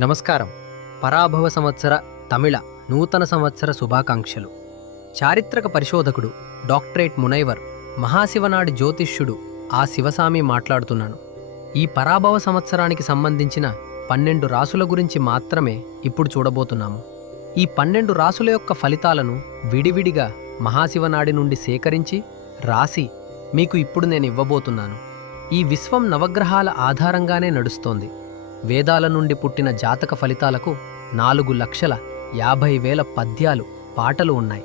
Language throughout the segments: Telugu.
నమస్కారం. పరాభవ సంవత్సర తమిళ నూతన సంవత్సర శుభాకాంక్షలు. చారిత్రక పరిశోధకుడు డాక్టరేట్ మునైవర్ మహాశివనాడి జ్యోతిష్యుడు ఆ శివసామి మాట్లాడుతున్నాను. ఈ పరాభవ సంవత్సరానికి సంబంధించిన 12 రాసుల గురించి మాత్రమే ఇప్పుడు చూడబోతున్నాము. ఈ 12 రాసుల యొక్క ఫలితాలను విడివిడిగా మహాశివనాడి నుండి సేకరించి రాసి మీకు ఇప్పుడు నేను ఇవ్వబోతున్నాను. ఈ విశ్వం నవగ్రహాల ఆధారంగానే నడుస్తోంది. వేదాల నుండి పుట్టిన జాతక ఫలితాలకు 4,50,000 పద్యాలు, పాటలు ఉన్నాయి.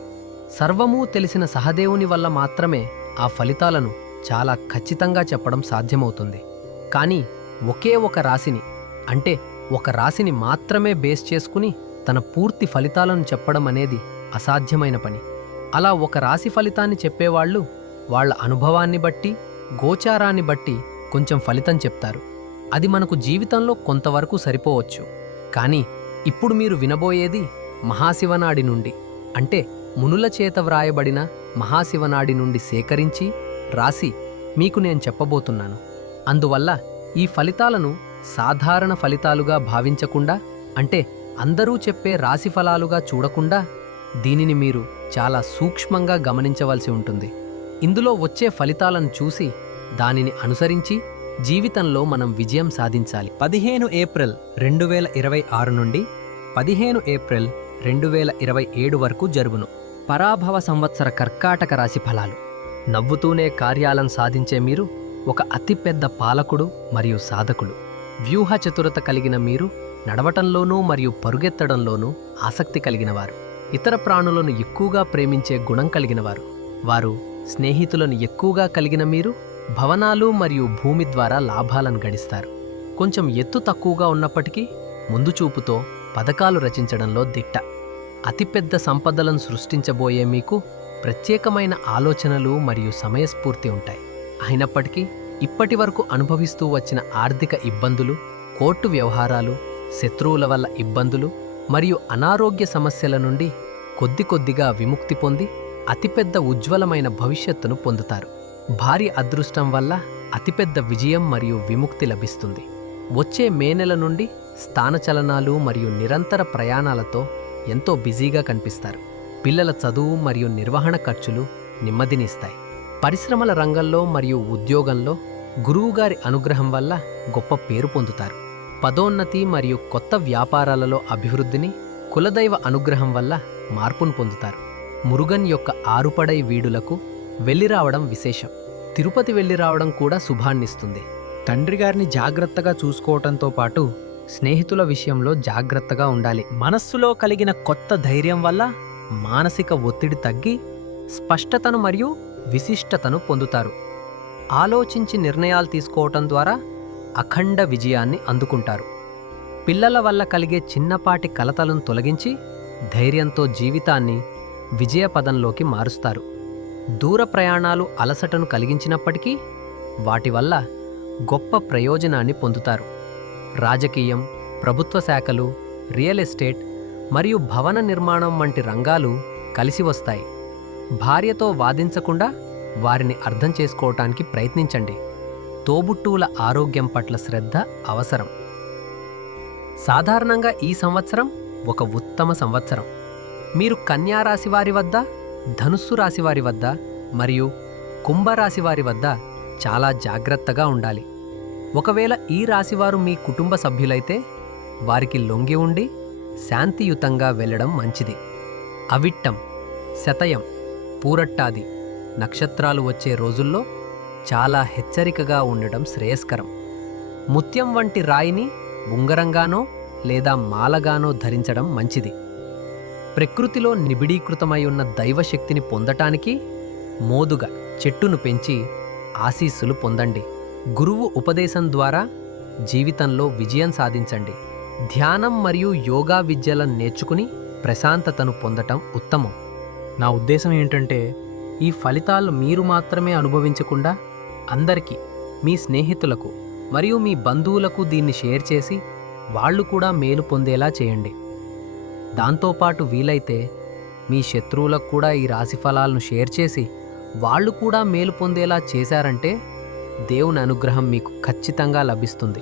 సర్వమూ తెలిసిన సహదేవుని వల్ల మాత్రమే ఆ ఫలితాలను చాలా ఖచ్చితంగా చెప్పడం సాధ్యమవుతుంది. కానీ ఒకే ఒక రాశిని, అంటే ఒక రాశిని మాత్రమే బేస్ చేసుకుని తన పూర్తి ఫలితాలను చెప్పడం అనేది అసాధ్యమైన పని. అలా ఒక రాశి ఫలితాన్ని చెప్పేవాళ్లు వాళ్ల అనుభవాన్ని బట్టి, గోచారాన్ని బట్టి కొంచెం ఫలితం చెప్తారు. అది మనకు జీవితంలో కొంతవరకు సరిపోవచ్చు. కానీ ఇప్పుడు మీరు వినబోయేది మహాశివనాడి నుండి, అంటే మునుల చేత వ్రాయబడిన మహాశివనాడి నుండి సేకరించి రాసి మీకు నేను చెప్పబోతున్నాను. అందువల్ల ఈ ఫలితాలను సాధారణ ఫలితాలుగా భావించకుండా, అంటే అందరూ చెప్పే రాశి ఫలాలుగా చూడకుండా, దీనిని మీరు చాలా సూక్ష్మంగా గమనించవలసి ఉంటుంది. ఇందులో వచ్చే ఫలితాలను చూసి దానిని అనుసరించి జీవితంలో మనం విజయం సాధించాలి. 15 ఏప్రిల్ 2026 నుండి 15 ఏప్రిల్ 2027 వరకు జరుగును పరాభవ సంవత్సర కర్కాటక రాశి ఫలాలు. నవ్వుతూనే కార్యాలను సాధించే మీరు ఒక అతిపెద్ద పాలకుడు మరియు సాధకుడు. వ్యూహ చతురత కలిగిన మీరు నడవటంలోనూ మరియు పరుగెత్తడంలోనూ ఆసక్తి కలిగినవారు. ఇతర ప్రాణులను ఎక్కువగా ప్రేమించే గుణం కలిగినవారు. వారు స్నేహితులను ఎక్కువగా కలిగిన మీరు భవనాలు మరియు భూమి ద్వారా లాభాలను గడిస్తారు. కొంచెం ఎత్తు తక్కువగా ఉన్నప్పటికీ ముందు చూపుతో పథకాలు రచించడంలో దిట్ట. అతిపెద్ద సంపదలను సృష్టించబోయే మీకు ప్రత్యేకమైన ఆలోచనలు మరియు సమయస్ఫూర్తి ఉంటాయి. అయినప్పటికీ ఇప్పటి వరకు అనుభవిస్తూ వచ్చిన ఆర్థిక ఇబ్బందులు, కోర్టు వ్యవహారాలు, శత్రువుల వల్ల ఇబ్బందులు మరియు అనారోగ్య సమస్యల నుండి కొద్దిగా విముక్తి పొంది అతిపెద్ద ఉజ్వలమైన భవిష్యత్తును పొందుతారు. భారీ అదృష్టం వల్ల అతిపెద్ద విజయం మరియు విముక్తి లభిస్తుంది. వచ్చే మే నెల నుండి స్థానచలనాలు మరియు నిరంతర ప్రయాణాలతో ఎంతో బిజీగా కనిపిస్తారు. పిల్లల చదువు మరియు నిర్వహణ ఖర్చులు నెమ్మదినిస్తాయి. పరిశ్రమల రంగంలో మరియు ఉద్యోగంలో గురువుగారి అనుగ్రహం వల్ల గొప్ప పేరు పొందుతారు. పదోన్నతి మరియు కొత్త వ్యాపారాలలో అభివృద్ధిని, కులదైవ అనుగ్రహం వల్ల మార్పును పొందుతారు. మురుగన్ యొక్క ఆరుపడై వీడులకు వెళ్ళిరావడం విశేషం. తిరుపతి వెళ్ళిరావడం కూడా శుభాన్నిస్తుంది. తండ్రి గారిని జాగ్రత్తగా చూసుకోవటంతో పాటు స్నేహితుల విషయంలో జాగ్రత్తగా ఉండాలి. మనస్సులో కలిగిన కొత్త ధైర్యం వల్ల మానసిక ఒత్తిడి తగ్గి స్పష్టతను మరియు విశిష్టతను పొందుతారు. ఆలోచించి నిర్ణయాలు తీసుకోవటం ద్వారా అఖండ విజయాన్ని అందుకుంటారు. పిల్లల వల్ల కలిగే చిన్నపాటి కలతలను తొలగించి ధైర్యంతో జీవితాన్ని విజయపదంలోకి మారుస్తారు. దూర ప్రయాణాలు అలసటను కలిగించినప్పటికీ వాటి వల్ల గొప్ప ప్రయోజనాన్ని పొందుతారు. రాజకీయం, ప్రభుత్వ శాఖలు, రియల్ ఎస్టేట్ మరియు భవన నిర్మాణం వంటి రంగాలు కలిసి వస్తాయి. భార్యతో వాదించకుండా వారిని అర్థం చేసుకోవటానికి ప్రయత్నించండి. తోబుట్టువుల ఆరోగ్యం పట్ల శ్రద్ధ అవసరం. సాధారణంగా ఈ సంవత్సరం ఒక ఉత్తమ సంవత్సరం. మీరు కన్యా రాశి వారి వద్ద, ధనుస్సు రాశి వారి వద్ద మరియు కుంభరాశి వారి వద్ద చాలా జాగ్రత్తగా ఉండాలి. ఒకవేళ ఈ రాశివారు మీ కుటుంబ సభ్యులైతే వారికి లొంగి ఉండి శాంతియుతంగా వెళ్ళడం మంచిది. అవిట్టం, శతయం, పూరట్టాది నక్షత్రాలు వచ్చే రోజుల్లో చాలా హెచ్చరికగా ఉండడం శ్రేయస్కరం. ముత్యం వంటి రాయిని ఉంగరంగానో లేదా మాలగానో ధరించడం మంచిది. ప్రకృతిలో నిబిడీకృతమై ఉన్న దైవశక్తిని పొందటానికి మోదుగ చెట్టును పెంచి ఆశీస్సులు పొందండి. గురువు ఉపదేశం ద్వారా జీవితంలో విజయం సాధించండి. ధ్యానం మరియు యోగా విద్యలను నేర్చుకుని ప్రశాంతతను పొందటం ఉత్తమం. నా ఉద్దేశం ఏంటంటే, ఈ ఫలితాలు మీరు మాత్రమే అనుభవించకుండా అందరికీ, మీ స్నేహితులకు మరియు మీ బంధువులకు దీన్ని షేర్ చేసి వాళ్ళు కూడా మేలు పొందేలా చేయండి. దాంతోపాటు వీలైతే మీ శత్రువులకు కూడా ఈ రాశి ఫలాలను షేర్ చేసి వాళ్ళు కూడా మేలు పొందేలా చేశారంటే దేవుని అనుగ్రహం మీకు ఖచ్చితంగా లభిస్తుంది.